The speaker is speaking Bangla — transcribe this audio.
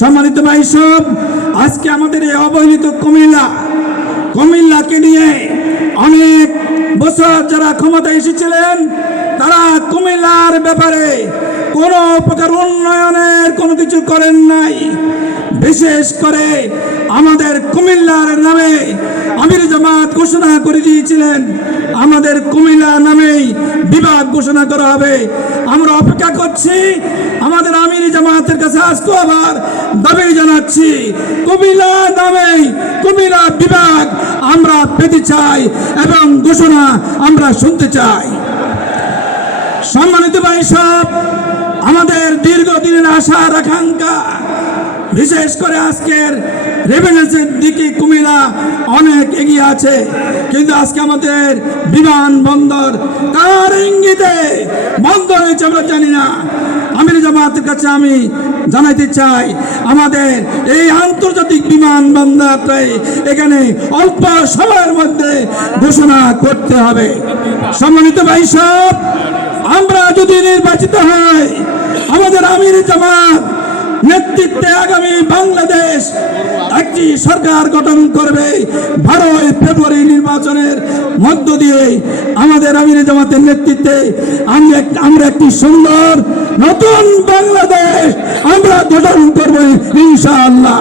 সম্মানিত ভাই সব, আজকে আমাদের এই অবহেলিত কুমিল্লাকে নিয়ে অনেক বছর যারা ক্ষমতায় এসেছিলেন তারা কুমিল্লার ব্যাপারে কোনো প্রকার উন্নয়নের কোনো কিছু করেন নাই। বিশেষ করে আমাদের কুমিল্লার নামে আমির জামাত ঘোষণা করে দিয়েছিলেন, আমাদের কুমিল্লা নামেই বিভাগ ঘোষণা করা হবে। আমরা অপেক্ষা করছি, আমাদের আমির জামাতের কাছে আজকে আবার দাবি জানাচ্ছি, কুমিল্লা নামে কুমিল্লা বিভাগ আমরা পেতে চাই এবং ঘোষণা আমরা শুনতে চাই। সম্মানিত ভাই সব, আমাদের দীর্ঘদিনের আশার আকাঙ্ক্ষা, বিশেষ করে আজকের রেভিনিউর দিকে কুমিল্লা অনেক এগিয়ে আছে, কিন্তু আজকে আমাদের বিমানবন্দর কার ইঙ্গিতে বন্ধ হয়েছে আমরা জানি না। আমির জামাতের কাছে আমি জানাইতে চাই, আমাদের এই আন্তর্জাতিক বিমানবন্দরটাই এখানে অল্প সময়ের মধ্যে ঘোষণা করতে হবে। সম্মানিত ভাই সব, আমরা যদি নির্বাচিত হই, আমাদের আমির জামাত নেতৃত্বে আগামী বাংলাদেশ একটি সরকার গঠন করবে। 12 ফেব্রুয়ারি নির্বাচনের মধ্য দিয়ে আমাদের আমির জামাতের নেতৃত্বে আমরা একটি সুন্দর নতুন বাংলাদেশ আমরা গঠন করব ইনশাআল্লাহ।